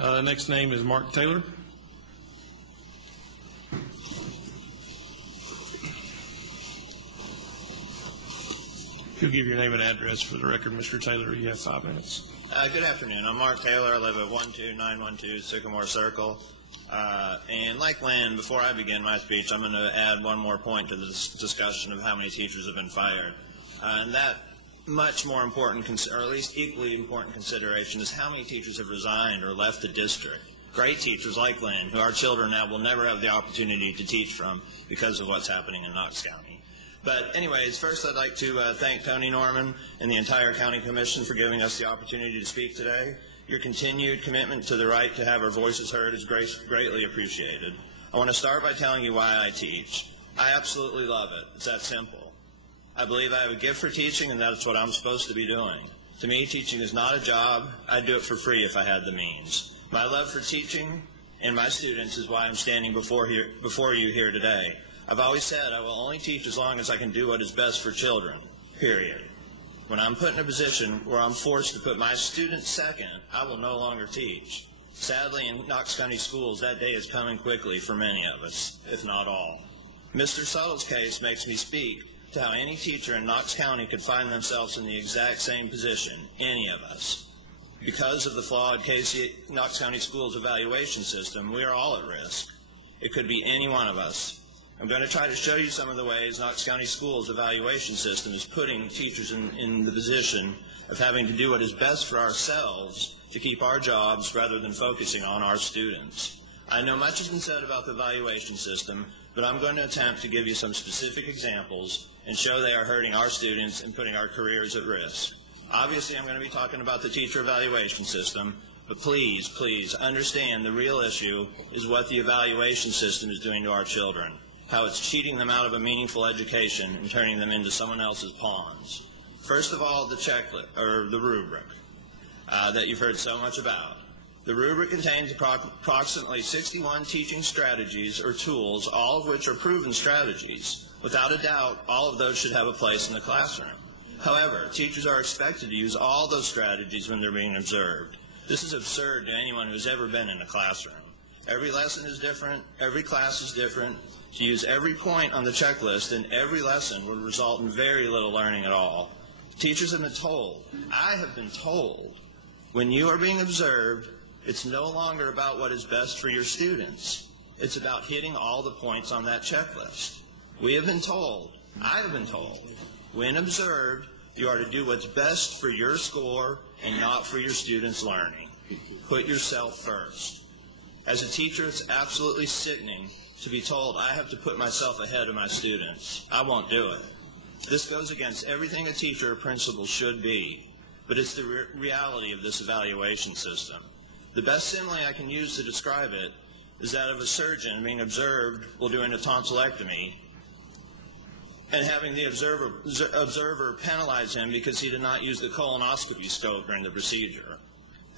Next name is Mark Taylor. You'll give your name and address for the record, Mr. Taylor. You have 5 minutes. Good afternoon. I'm Mark Taylor. I live at 12912 Sycamore Circle. And like Lynn, before I begin my speech, I'm going to add one more point to this discussion of how many teachers have been fired. And that much more important, or at least equally important consideration, is how many teachers have resigned or left the district. Great teachers like Lynn, who our children now will never have the opportunity to teach from because of what's happening in Knox County. But anyways, first I'd like to thank Tony Norman and the entire County Commission for giving us the opportunity to speak today. Your continued commitment to the right to have our voices heard is greatly appreciated. I want to start by telling you why I teach. I absolutely love it. It's that simple. I believe I have a gift for teaching, and that's what I'm supposed to be doing. To me, teaching is not a job. I'd do it for free if I had the means. My love for teaching and my students is why I'm standing before you here today. I've always said I will only teach as long as I can do what is best for children, period. When I'm put in a position where I'm forced to put my students second, I will no longer teach. Sadly, in Knox County schools, that day is coming quickly for many of us, if not all. Mr. Suttle's case makes me speak to how any teacher in Knox County could find themselves in the exact same position, any of us. Because of the flawed Knox County Schools evaluation system, we are all at risk. It could be any one of us. I'm going to try to show you some of the ways Knox County Schools evaluation system is putting teachers in the position of having to do what is best for ourselves to keep our jobs rather than focusing on our students. I know much has been said about the evaluation system, but I'm going to attempt to give you some specific examples and show they are hurting our students and putting our careers at risk. Obviously, I'm going to be talking about the teacher evaluation system, but please, please understand the real issue is what the evaluation system is doing to our children. How it's cheating them out of a meaningful education and turning them into someone else's pawns. First of all, the checklist, or the rubric, that you've heard so much about. The rubric contains approximately 61 teaching strategies or tools, all of which are proven strategies. Without a doubt, all of those should have a place in the classroom. However, teachers are expected to use all those strategies when they're being observed. This is absurd to anyone who's ever been in a classroom. Every lesson is different, every class is different. To use every point on the checklist in every lesson would result in very little learning at all. Teachers have been told, I have been told, when you are being observed, it's no longer about what is best for your students. It's about hitting all the points on that checklist. We have been told, I have been told, when observed, you are to do what's best for your score and not for your students' learning. Put yourself first. As a teacher, it's absolutely sickening to be told I have to put myself ahead of my students. I won't do it. This goes against everything a teacher or principal should be, but it's the reality of this evaluation system. The best simile I can use to describe it is that of a surgeon being observed while doing a tonsillectomy and having the observer penalize him because he did not use the colonoscopy scope during the procedure.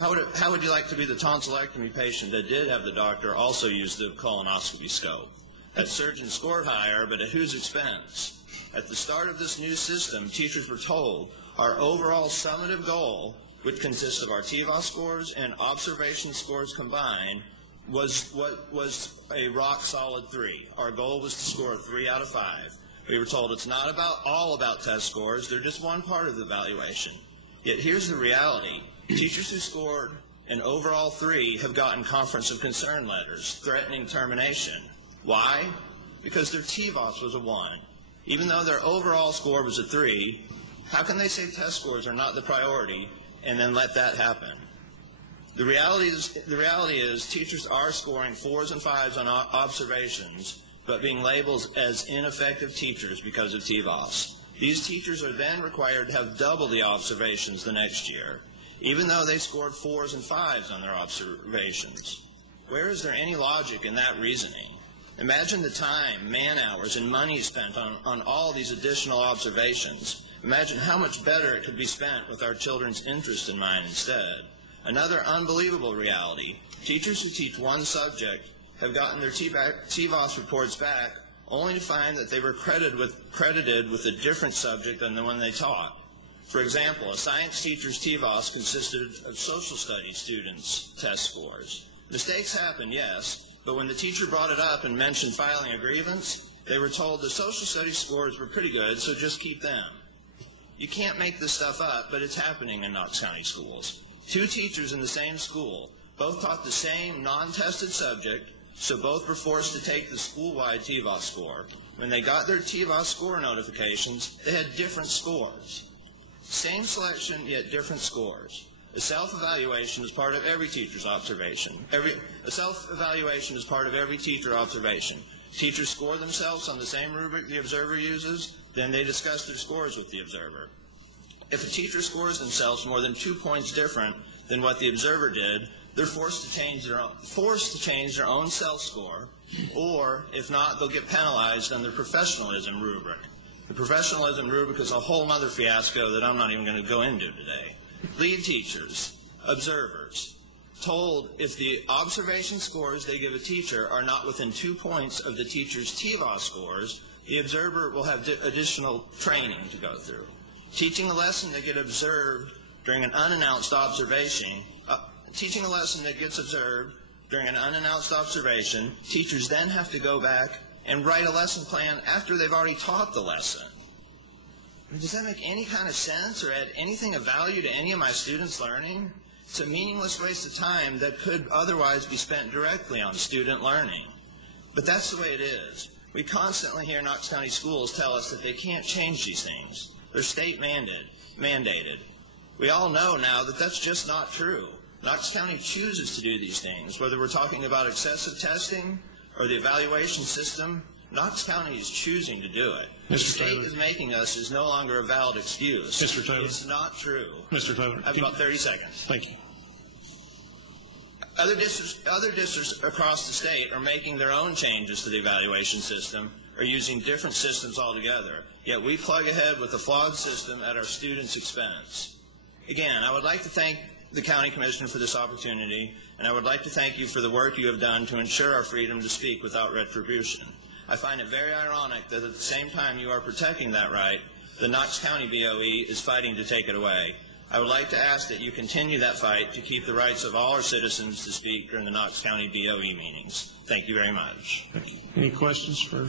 How would you like to be the tonsillectomy patient that did have the doctor also use the colonoscopy scope? That surgeon scored higher, but at whose expense? At the start of this new system, teachers were told our overall summative goal, which consists of our TVOS scores and observation scores combined, was a rock-solid 3. Our goal was to score 3 out of 5. We were told it's not all about test scores. They're just one part of the evaluation. Yet here's the reality. Teachers who scored an overall 3 have gotten conference of concern letters threatening termination. Why? Because their TVOS was a 1. Even though their overall score was a 3, how can they say test scores are not the priority and then let that happen? The reality is teachers are scoring 4s and 5s on observations, but being labeled as ineffective teachers because of TVOS. These teachers are then required to have double the observations the next year, even though they scored 4s and 5s on their observations. Where is there any logic in that reasoning? Imagine the time, man-hours, and money spent on all these additional observations. Imagine how much better it could be spent with our children's interest in mind instead. Another unbelievable reality, teachers who teach one subject have gotten their TVOS reports back only to find that they were credited with a different subject than the one they taught. For example, a science teacher's TVOS consisted of social studies students' test scores. Mistakes happen, yes, but when the teacher brought it up and mentioned filing a grievance, they were told the social studies scores were pretty good, so just keep them. You can't make this stuff up, but it's happening in Knox County schools. Two teachers in the same school both taught the same non-tested subject, so both were forced to take the school-wide TVOS score. When they got their TVOS score notifications, they had different scores. Same selection, yet different scores. A self-evaluation is part of every teacher's observation. A self-evaluation is part of every teacher observation. Teachers score themselves on the same rubric the observer uses, then they discuss their scores with the observer. If a teacher scores themselves more than 2 points different than what the observer did, they're forced to change their own self-score, or if not, they'll get penalized on their professionalism rubric. The professionalism rubric is a whole other fiasco that I'm not even going to go into today. Lead teachers, observers, told if the observation scores they give a teacher are not within 2 points of the teacher's TVOS scores, the observer will have additional training to go through. Teaching a lesson that gets observed during an unannounced observation, teachers then have to go back and write a lesson plan after they've already taught the lesson. Does that make any kind of sense or add anything of value to any of my students' learning? It's a meaningless waste of time that could otherwise be spent directly on student learning. But that's the way it is. We constantly hear Knox County schools tell us that they can't change these things. They're state mandated. We all know now that that's just not true. Knox County chooses to do these things. Whether we're talking about excessive testing or the evaluation system, Knox County is choosing to do it. The state is making us is no longer a valid excuse. Mr. Taylor. It's not true. Mr. Taylor. I have about 30 seconds. Thank you. Other districts across the state are making their own changes to the evaluation system or using different systems altogether, yet we plug ahead with a flawed system at our students' expense. Again, I would like to thank the County Commissioner for this opportunity, and I would like to thank you for the work you have done to ensure our freedom to speak without retribution. I find it very ironic that at the same time you are protecting that right, the Knox County BOE is fighting to take it away. I would like to ask that you continue that fight to keep the rights of all our citizens to speak during the Knox County BOE meetings. Thank you very much. Thank you. Any questions for